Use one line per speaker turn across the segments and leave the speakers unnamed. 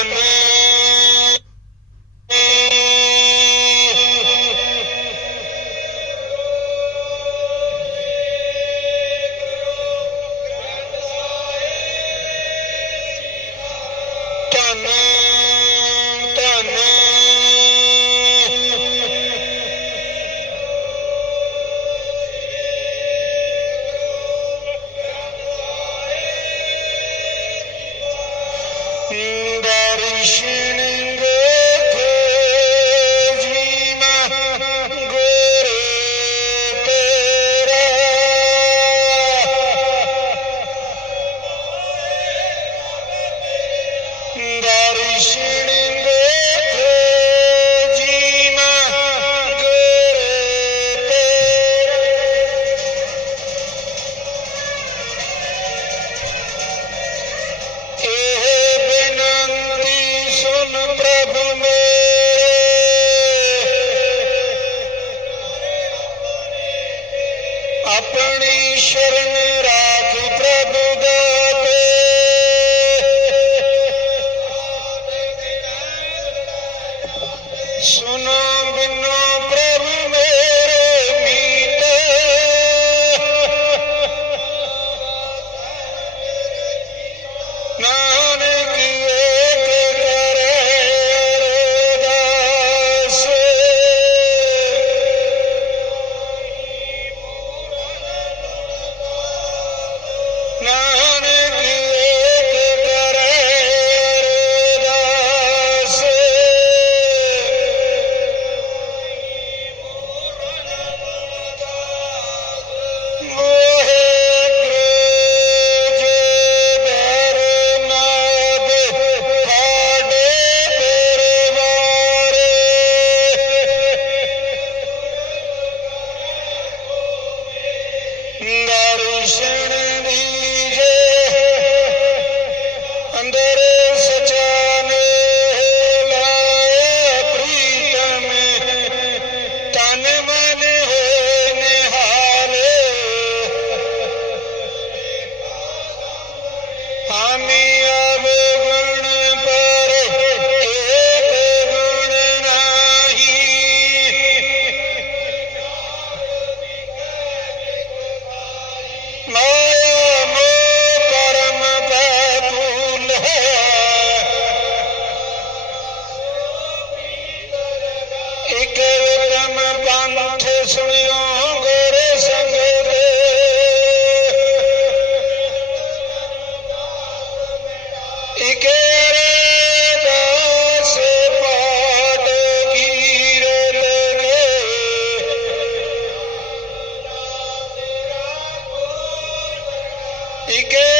Amen. দিকে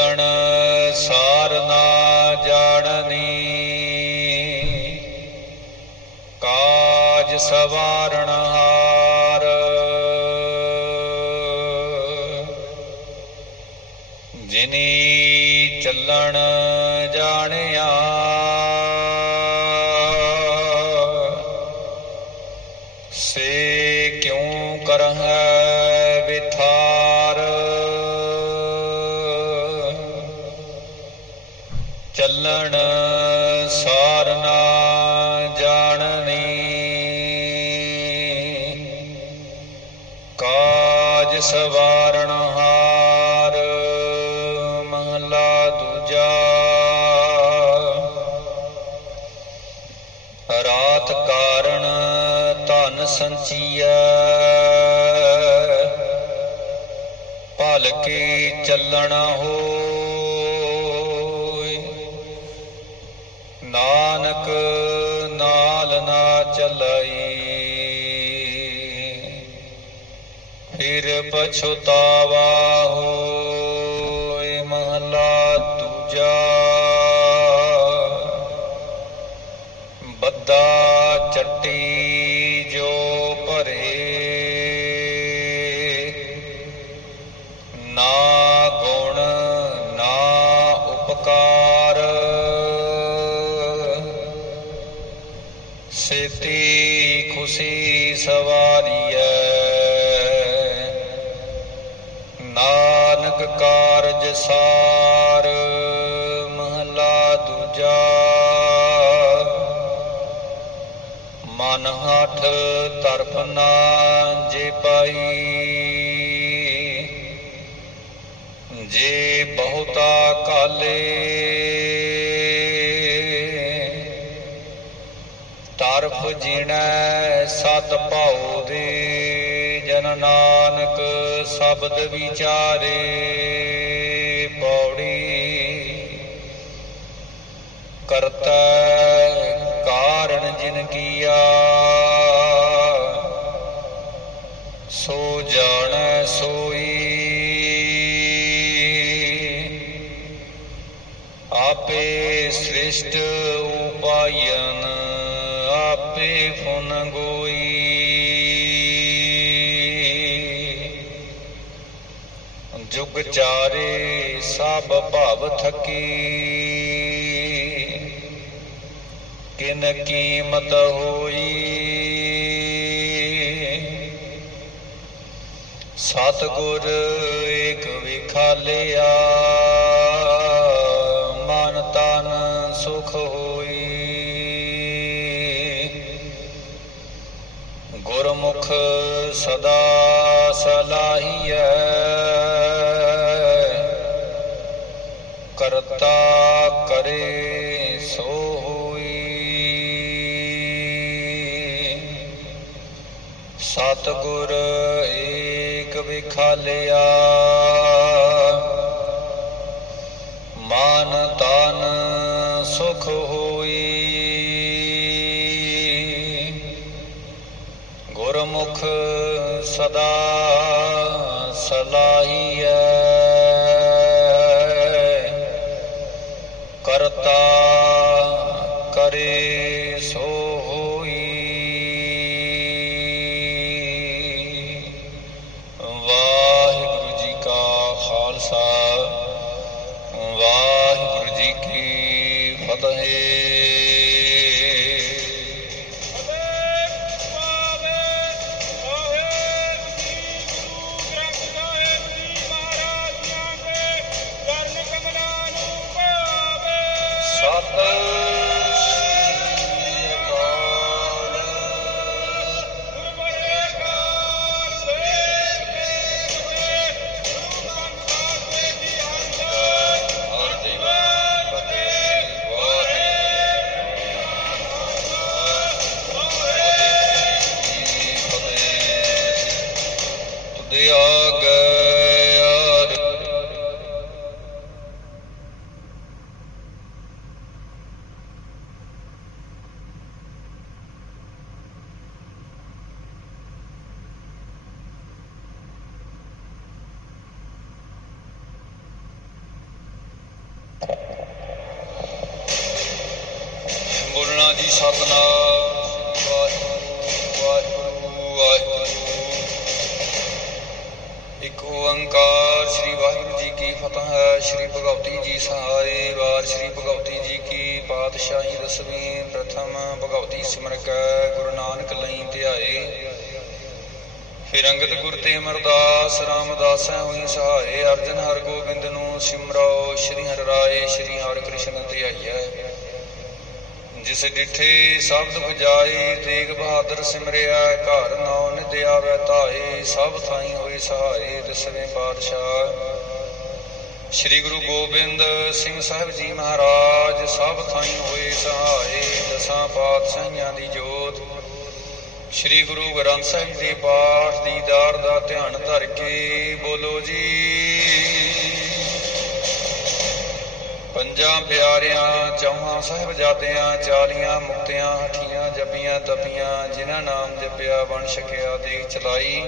ਚੰਦਨ ਸਾਰ ਨਾ ਜਾਣਨੀ। ਕਾਜ ਸਵਾਰ ਸਿਮਰਨ ਸਾਰਨਾ ਜਾਣਨੀ। ਕਾਜ ਸਵਾਰਣ ਹਾਰ, ਮਹਲਾ ਦੂਜਾ। ਰਾਤ ਕਾਰਣ ਧਨ ਸੰਚੀਆ ਭਲ ਕੇ ਚੱਲਣਾ ਹੋ ਫਿਰ ਪਛੁਤਾਵਾ ਹੋਏ ਮਹਲਾ ਦੂਜਾ। ਬੱਦਾ ਚੱਟੀ ਮਹਲਾ ਮਨ ਹਠ ਤਰਫ ਨਾ ਜੇ ਪਾਈ। ਜੇ ਬਹੁਤਾ ਕਾਲੇ ਤਰਫ ਜੀਣੈ ਸਤ ਭਾਉ ਦੇ। ਜਨ ਨਾਨਕ ਸ਼ਬਦ ਵਿਚਾਰੇ। ਕਰਤਾ ਕਾਰਣ ਜਿਨ ਕੀਆ। ਸੋ ਜਾਣੈ, ਸੋਈ। ਆਪੇ ਸ੍ਰਿਸ਼ਟ ਉਪਾਇਨ, ਆਪੇ ਫੁਨ ਗੋਈ। ਜੁਗ ਚਾਰੇ ਸਭ ਭਵ ਥਕੀ। ਕਿਨ ਕੀਮਤ ਹੋਈ, ਸਤਿਗੁਰ ਏਕ ਵਿਖਾਲਿਆ ਮਨ ਤਨ ਸੁਖ ਹੋਈ। ਗੁਰਮੁਖ ਸਦਾ ਸਲਾਹੀਐ, ਕਰਤਾ ਕਰੇ ਵਿਖਾਲਿਆ ਮਨ ਤਨ ਸੁਖ ਹੋਈ। ਗੁਰਮੁਖ ਸਦਾ ਸਲਾਹੀਐ। ਕਰਤਾ ਕਰੇ। ਸਤਨਾਮ ਵਾਹਿਗੁਰੂ ਵਾਹਿਗੁਰੂ ਇੱਕ ਓੰਕਾਰ ਸ੍ਰੀ ਵਾਹਿਗੁਰੂ ਜੀ ਕੀ ਫਤਿਹ ਹੈ, ਸ੍ਰੀ ਭਗਵਤੀ ਜੀ ਸਹਾਰੇ ਵਾਰ, ਸ੍ਰੀ ਭਗਵਤੀ ਜੀ ਕੀ ਪਾਤਸ਼ਾਹੀ ਦਸਵੀਂ ਪ੍ਰਥਮ ਭਗਵਤੀ ਸਿਮਰਕ ਗੁਰੂ ਨਾਨਕ ਲਈ ਧਿਆਏ। ਫਿਰ ਅੰਗਦ ਗੁਰ ਤੇ ਅਮਰਦਾਸ, ਰਾਮਦਾਸੈ ਹੋਈ ਸਹਾਏ ਅਰਜਨ ਹਰ ਗੋਬਿੰਦ ਨੂੰ ਸਿਮਰੋ, ਸ੍ਰੀ ਹਰਿ ਰਾਏ, ਸ੍ਰੀ ਹਰਿ ਕ੍ਰਿਸ਼ਨ ਧਿਆਈਐ ਜਿਸ ਡਿਠੇ ਸ਼ਬਦ ਬੁਝਾਈ ਤੇਗ ਬਹਾਦਰ ਸਿਮਰਿਆ, ਘਰ ਨਾਉ ਨਿਦ ਆਵੈ ਧਾਏ, ਸਭ ਥਾਈ ਹੋਏ ਸਹਾਏ, ਦਸਵੇਂ ਪਾਤਸ਼ਾਹ। ਸ੍ਰੀ ਗੁਰੂ ਗੋਬਿੰਦ ਸਿੰਘ ਸਾਹਿਬ ਜੀ ਮਹਾਰਾਜ, ਸਭ ਥਾਈ ਹੋਏ ਸਹਾਏ, ਦਸਾਂ ਪਾਤਸ਼ਾਹੀਆਂ ਦੀ ਜੋਤ। ਸ੍ਰੀ ਗੁਰੂ ਗ੍ਰੰਥ ਸਾਹਿਬ ਦੇ ਪਾਠ ਦੀਦਾਰ ਦਾ ਧਿਆਨ ਧਰ ਕੇ ਬੋਲੋ ਜੀ। ਪੰਜਾਂ ਪਿਆਰਿਆਂ, ਚੌਹਾਂ ਸਾਹਿਬਜ਼ਾਦਿਆਂ, ਚਾਲੀਆਂ ਮੁਕਤਿਆਂ, ਹਠੀਆਂ ਜਪੀਆਂ ਤਪੀਆਂ, ਜਿਨ੍ਹਾਂ ਨਾਮ ਜਪਿਆ ਬਣ ਛਕਿਆ ਦੇਖ ਚਲਾਈ।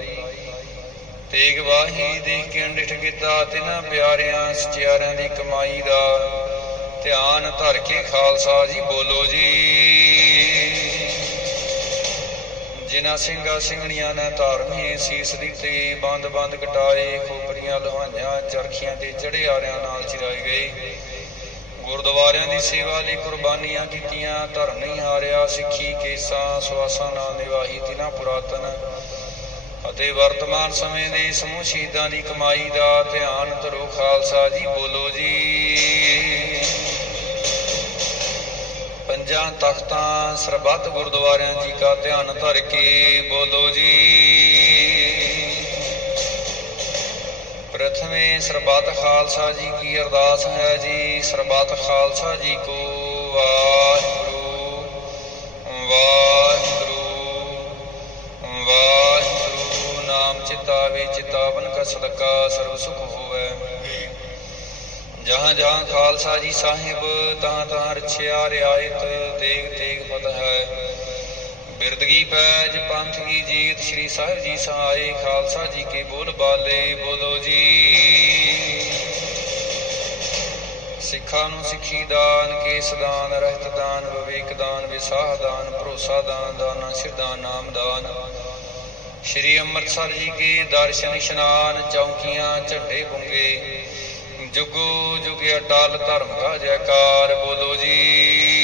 ਤੇਗ ਵਾਹੀ ਦੇਖ ਕੇ ਅੰਡਿਠ ਕੀਤਾ, ਤਿਨਾਂ ਪਿਆਰਿਆਂ ਸਚਿਆਰਿਆਂ ਦੀ ਕਮਾਈ ਦਾ ਧਿਆਨ ਧਰ ਕੇ ਖਾਲਸਾ ਜੀ ਬੋਲੋ ਜੀ। ਜਿਨ੍ਹਾਂ ਸਿੰਘਾਂ ਸਿੰਘਣੀਆਂ ਨੇ ਧਾਰਮੀ ਸੀਸ ਦਿੱਤੇ ਬੰਦ ਬੰਦ ਕਟਾਏ, ਖੋਪਰੀਆਂ, ਲਹਾਈਆਂ, ਚਰਖੀਆਂ ਤੇ ਚੜੇ ਆਰਿਆਂ ਨਾਲ ਚਿਰਾਏ ਗਏ ਗੁਰਦੁਆਰਿਆਂ ਦੀ ਸੇਵਾ ਲਈ ਕੁਰਬਾਨੀਆਂ ਕੀਤੀਆਂ ਧਰਮ ਨਹੀਂ ਹਾਰਿਆ, ਸਿੱਖੀ, ਕੇਸਾਂ, ਸਵਾਸਾਂ ਨਾਲ ਨਿਵਾਹੀ ਤਿਨਾ ਪੁਰਾਤਨ ਅਤੇ ਵਰਤਮਾਨ ਸਮੇਂ ਦੇ ਸਮੂਹ ਸ਼ਹੀਦਾਂ ਦੀ ਕਮਾਈ ਦਾ ਧਿਆਨ ਧਰੋ ਖਾਲਸਾ ਜੀ, ਬੋਲੋ ਜੀ। ਪੰਜਾਂ ਤਖਤਾਂ ਸਰਬੱਤ ਗੁਰਦੁਆਰਿਆਂ ਜੀ ਕਾ ਧਿਆਨ ਧਰ ਕੇ ਬੋਲੋ ਜੀ। ਪ੍ਰਥਮੇ ਸਰਬੱਤ ਖਾਲਸਾ ਜੀ ਕੀ ਅਰਦਾਸ ਹੈ ਜੀ। ਸਰਬੱਤ ਖਾਲਸਾ ਜੀ ਕੋ ਵਾਹਿਗੁਰੂ। ਵਾਹਿਗੁਰੂ। ਵਾਹਿਗੁਰੂ, ਨਾਮ ਚਿਤਾਵੇ ਚਿਤਾਵਨ ਕਾ ਸਦਕਾ ਸਰਬ ਸੁਖ ਹੋਵੇ। ਜਹਾਂ ਜਹਾਂ ਖਾਲਸਾ ਜੀ ਸਾਹਿਬ, ਤਹਾਂ ਤਹਾਂ ਰਛਿਆ ਰਿਆਇਤ, ਤੇਗ ਤੇਗ ਪਤ ਹੈ। ਬਿਰਦਗੀ ਪੈਜ ਪੰਥ ਕੀ ਜੀਤ, ਸ੍ਰੀ ਸਾਹਿਬ ਜੀ ਸਹਾਏ ਖਾਲਸਾ ਜੀ ਕੇ ਬੋਲ ਬਾਲੇ, ਬੋਲੋ ਜੀ। ਸਿੱਖਾਂ ਨੂੰ ਸਿੱਖੀ ਦਾਨ, ਕੇਸ ਦਾਨ, ਰਹਿਤ ਦਾਨ, ਵਿਵੇਕ ਦਾਨ, ਵਿਸਾਹ ਦਾਨ, ਭਰੋਸਾ ਦਾਨ, ਦਾਨਾ ਸਿਰਦਾਨ ਨਾਮ ਦਾਨ। ਸ਼੍ਰੀ ਅੰਮ੍ਰਿਤਸਰ ਜੀ ਕੇ ਦਰਸ਼ਨ ਇਸ਼ਨਾਨ ਚੌਕੀਆਂ ਝੰਡੇ ਬੁੰਗੇ ਜੁਗੋ ਜੁਗ ਅਟਲ ਧਰਮ ਕਾ ਜੈਕਾਰ, ਬੋਲੋ ਜੀ।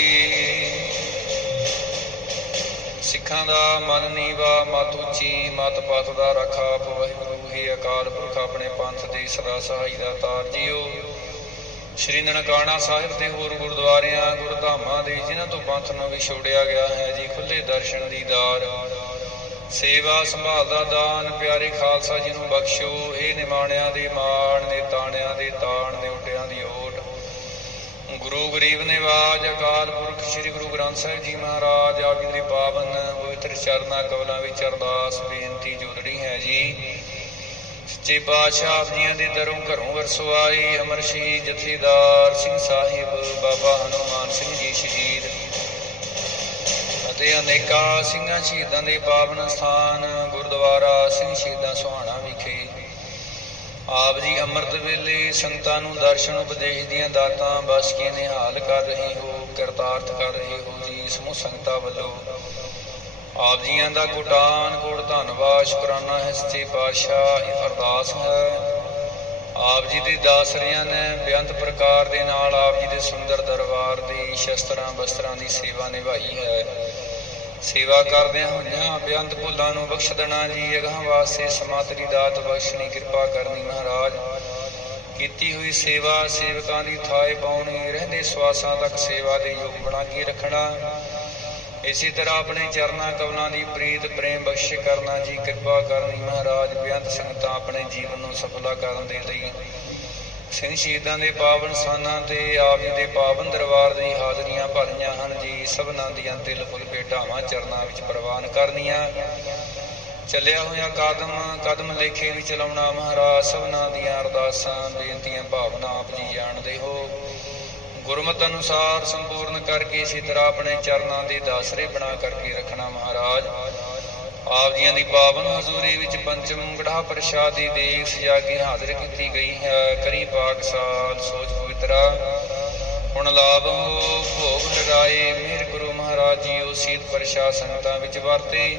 ਸਿੱਖਾਂ ਦਾ ਮਨ ਨੀਵਾ ਮਤ ਉੱਚੀ, ਮਤ ਪਤ ਦਾ ਰੱਖਾ ਵਾਹਿਗੁਰੂ ਹੀ ਅਕਾਲ ਪੁਰਖ ਆਪਣੇ ਪੰਥ ਦੇ ਸਦਾ ਸਹਾਈ ਦਾ ਤਾਰ ਜੀਓ। ਸ਼੍ਰੀ ਨਨਕਾਣਾ ਸਾਹਿਬ ਦੇ ਹੋਰ ਗੁਰਦੁਆਰਿਆਂ, ਗੁਰਧਾਮਾਂ ਦੇ ਜਿਨ੍ਹਾਂ ਤੋਂ ਪੰਥ ਨੂੰ ਵਿਛੋੜਿਆ ਗਿਆ ਹੈ ਜੀ ਖੁੱਲੇ ਦਰਸ਼ਨ ਦੀ ਦਾਰ। ਸੇਵਾ ਸੰਭਾਲ ਦਾ ਦਾਨ, ਪਿਆਰੇ ਖਾਲਸਾ ਜੀ ਨੂੰ ਬਖਸ਼ੋ। ਇਹ ਨਿਮਾਣਿਆਂ ਦੇ ਮਾਣ ਨੇ ਤਾਣਿਆਂ ਦੇ ਤਾਣ ਨੇ ਉੱਡਿਆਂ ਗੁਰੂ ਗਰੀਬ ਨਿਵਾਜ ਅਕਾਲ ਪੁਰਖ ਸ੍ਰੀ ਗੁਰੂ ਗ੍ਰੰਥ ਸਾਹਿਬ ਜੀ ਮਹਾਰਾਜ, ਆਪ ਜੀ ਦੇ ਪਾਵਨ ਪਵਿੱਤਰ ਚਰਨਾਂ ਕਮਲਾਂ ਵਿੱਚ ਅਰਦਾਸ, ਬੇਨਤੀ ਜੋਦੜੀ ਹੈ ਜੀ। ਸੱਚੇ ਪਾਤਸ਼ਾਹ ਆਪ ਜੀਆਂ ਦੇ ਦਰੋਂ ਘਰੋਂ ਵਰਸਵਾਈ ਅਮਰ ਸ਼ਹੀਦ ਜਥੇਦਾਰ ਸਿੰਘ ਸਾਹਿਬ, ਬਾਬਾ ਹਨੂਮਾਨ ਸਿੰਘ ਜੀ ਸ਼ਹੀਦ ਅਤੇ ਅਨੇਕਾਂ ਸਿੰਘਾਂ ਸ਼ਹੀਦਾਂ ਦੇ ਪਾਵਨ ਸਥਾਨ ਗੁਰਦੁਆਰਾ ਸਿੰਘ ਸ਼ਹੀਦਾਂ ਸੁਹਾਣਾ ਵਿਖੇ ਆਪ ਜੀ ਅੰਮ੍ਰਿਤ ਵੇਲੇ ਸੰਗਤਾਂ ਨੂੰ ਦਰਸ਼ਨ ਉਪਦੇਸ਼ ਦੀਆਂ ਦਾਤਾਂ ਬਸ ਕੇ ਨਿਹਾਲ ਕਰ ਰਹੇ ਹੋ, ਕਰਤਾਰਥ ਕਰ ਰਹੇ ਹੋ ਜੀ ਸਮੂਹ ਸੰਗਤਾਂ ਵੱਲੋਂ। ਆਪ ਜੀਆਂ ਦਾ ਕੋਟਾਨ ਕੋਟ ਧੰਨਵਾਦ ਸ਼ੁਕਰਾਨਾ ਹੈ ਸੱਚੇ ਪਾਤਸ਼ਾਹ ਇਹ ਅਰਦਾਸ ਹੈ। ਆਪ ਜੀ ਦੇ ਦਾਸਰੀਆਂ ਨੇ ਬੇਅੰਤ ਪ੍ਰਕਾਰ ਦੇ ਨਾਲ ਆਪ ਜੀ ਦੇ ਸੁੰਦਰ ਦਰਬਾਰ ਦੀ ਸ਼ਸਤਰਾਂ ਬਸਤਰਾਂ ਦੀ ਸੇਵਾ ਨਿਭਾਈ ਹੈ। ਸੇਵਾ ਕਰਦਿਆਂ ਹੋਇਆਂ ਬੇਅੰਤ ਭੁੱਲਾਂ ਨੂੰ ਬਖਸ਼ ਦੇਣਾ ਜੀ। ਅਗਾਂਹ ਵਾਸਤੇ ਸਮਾਤਰੀ ਦਾਤ ਬਖਸ਼ਣੀ, ਕਿਰਪਾ ਕਰਨੀ ਮਹਾਰਾਜ। ਕੀਤੀ ਹੋਈ ਸੇਵਾ ਸੇਵਕਾਂ ਦੀ ਥਾਏ ਪਾਉਣੀ, ਰਹਿੰਦੇ ਸਵਾਸਾਂ ਤੱਕ ਸੇਵਾ ਦੇ ਯੋਗ ਬਣਾ ਕੇ ਰੱਖਣਾ। ਇਸੇ ਤਰ੍ਹਾਂ ਆਪਣੇ ਚਰਨਾਂ ਕਵਲਾਂ ਦੀ ਪ੍ਰੀਤ, ਪ੍ਰੇਮ ਬਖਸ਼ ਕਰਨਾ ਜੀ। ਕਿਰਪਾ ਕਰਨੀ ਮਹਾਰਾਜ ਬੇਅੰਤ ਸੰਗਤਾਂ ਆਪਣੇ ਜੀਵਨ ਨੂੰ ਸਫਲਾ ਕਰਨ ਦੇ ਲਈ। ਸਿੰਘ ਸ਼ਹੀਦਾਂ ਦੇ ਪਾਵਨ ਸਥਾਨਾਂ ਤੇ ਆਪ ਜੀ ਦੇ ਪਾਵਨ ਦਰਬਾਰ ਦੀ ਹਾਜ਼ਰੀਆਂ ਭਰੀਆਂ ਹਨ ਜੀ। ਸਭਨਾਂ ਦੀਆਂ ਤਿਲ ਫੁੱਲ ਭੇਟਾਵਾਂ ਚਰਨਾਂ ਵਿੱਚ ਪ੍ਰਵਾਨ ਕਰਨੀਆਂ। ਚੱਲਿਆ ਹੋਇਆ ਕਦਮ ਕਦਮ ਲੇਖੇ ਵੀ ਚਲਾਉਣਾ ਮਹਾਰਾਜ, ਸਭਨਾਂ ਦੀਆਂ ਅਰਦਾਸਾਂ, ਬੇਨਤੀਆਂ, ਭਾਵਨਾ ਆਪ ਜੀ ਜਾਣਦੇ ਹੋ। ਗੁਰਮਤ ਅਨੁਸਾਰ ਸੰਪੂਰਨ ਕਰਕੇ ਇਸੇ ਤਰ੍ਹਾਂ ਆਪਣੇ ਚਰਨਾਂ ਦੇ ਦਾਸਰੇ ਬਣਾ ਕਰਕੇ ਰੱਖਣਾ ਮਹਾਰਾਜ। ਆਪ ਜੀਆਂ ਦੀ ਪਾਵਨ ਹਜ਼ੂਰੀ ਵਿੱਚ ਪੰਚਮ ਗੜਾ ਪ੍ਰਸ਼ਾਦੀ ਦੇਖ ਸਜਾ ਕੇ ਹਾਜ਼ਰ ਕੀਤੀ ਗਈ ਹੈ। ਕਰੀ ਪਾਕ ਸਾਲ ਸੋਚ ਪਵਿੱਤਰਾ। ਹੁਣ ਲਾਭ ਹੋ ਭੋਗ ਲਗਾਏ। ਮਿਹਰ ਗੁਰੂ ਮਹਾਰਾਜ ਜੀ, ਉਹ ਸੀਤ ਪ੍ਰਸ਼ਾ ਸੰਗਤਾਂ ਵਿੱਚ ਵਰਤੇ।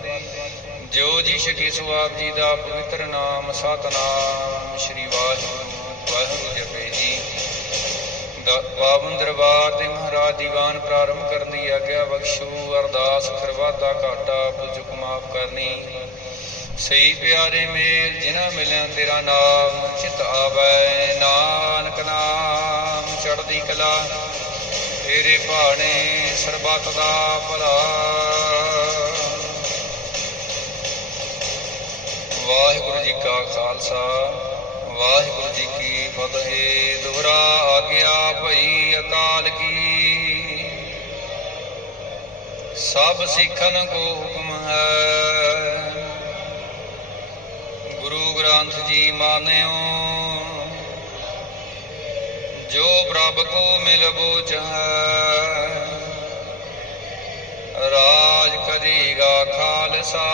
ਜੋ ਜੀ ਸ਼ਕੀ ਸੋ ਆਪ ਜੀ ਦਾ ਪਵਿੱਤਰ ਨਾਮ ਸਤਨਾਮ ਸ੍ਰੀ ਵਾਹਿਗੁਰੂ ਵਾਹਿਗੁਰੂ ਜਪੇ ਜੀ। ਦਾ- ਪਾਵਨ ਦਰਬਾਰ ਦੇ ਮਹਾਰਾਜ ਦੀਵਾਨ ਪ੍ਰਾਰੰਭ ਕਰਨ ਦੀ ਆਗਿਆ ਬਖਸ਼ੂ, ਅਰਦਾਸ ਖਰਵਾਦਾ ਘਾਟਾ ਪੁਜੁਕ ਮਾਫ ਕਰਨੀ। ਸਹੀ ਪਿਆਰੇ ਮੇਲ, ਜਿਨ੍ਹਾਂ ਮਿਲਿਆ ਤੇਰਾ ਨਾਮ, ਚਿਤ ਆਵੈ, ਨਾਨਕ ਨਾਮ, ਚੜ੍ਹਦੀ ਕਲਾ। ਤੇਰੇ ਭਾਣੇ ਸਰਬੱਤ ਦਾ ਭਲਾ। ਵਾਹਿਗੁਰੂ ਜੀ ਕਾ ਖਾਲਸਾ। ਵਾਹਿਗੁਰੂ ਜੀ ਕੀ ਫਤਿਹ। ਦੁਹਰਾ ਆਗਿਆ ਭਈ ਅਕਾਲ ਕੀ। ਸਭ ਸਿੱਖਨ ਕੋ ਹੁਕਮ ਹੈ। ਗੁਰੂ ਗ੍ਰੰਥ ਜੀ ਮਾਨਿਓ, ਜੋ ਪ੍ਰਭ ਕੋ ਮਿਲ ਬੋਚ ਰਾਜ ਕਰੀਗਾ ਖਾਲਸਾ।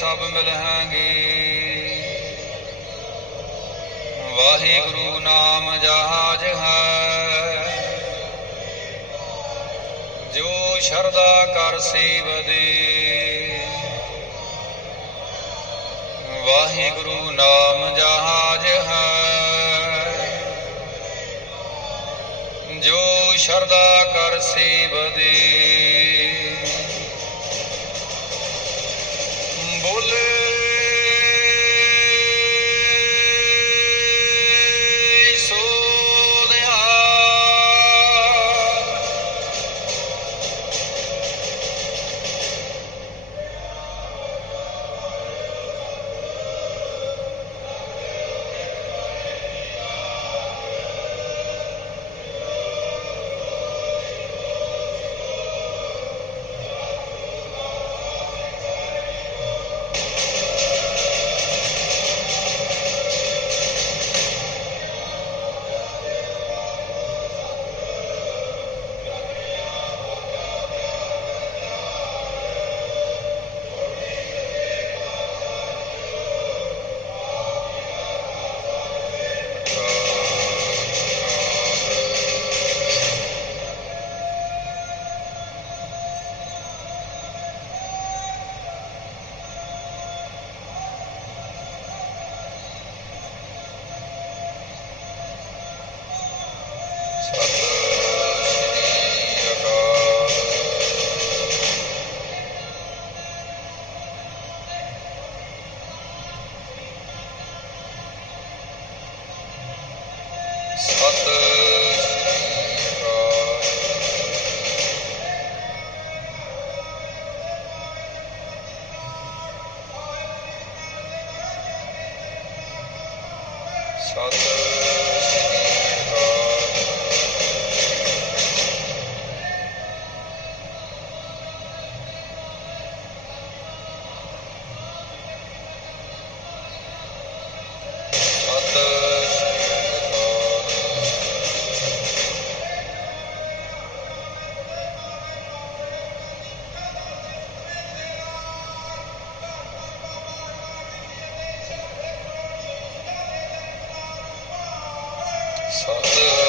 ਸਭ ਮਿਲਹਾਂਗੇ ਵਾਹਿਗੁਰੂ ਨਾਮ ਜਹਾਜ ਹੈ। ਜੋ ਸ਼ਰਦਾ ਕਰ ਸੇਵਦੇ। ਵਾਹਿਗੁਰੂ ਨਾਮ ਜਹਾਜ ਹੈ। ਜੋ ਸ਼ਰਦਾ ਕਰ ਸੇਵਦੇ। ਬੋਲੇ ਸਤਿ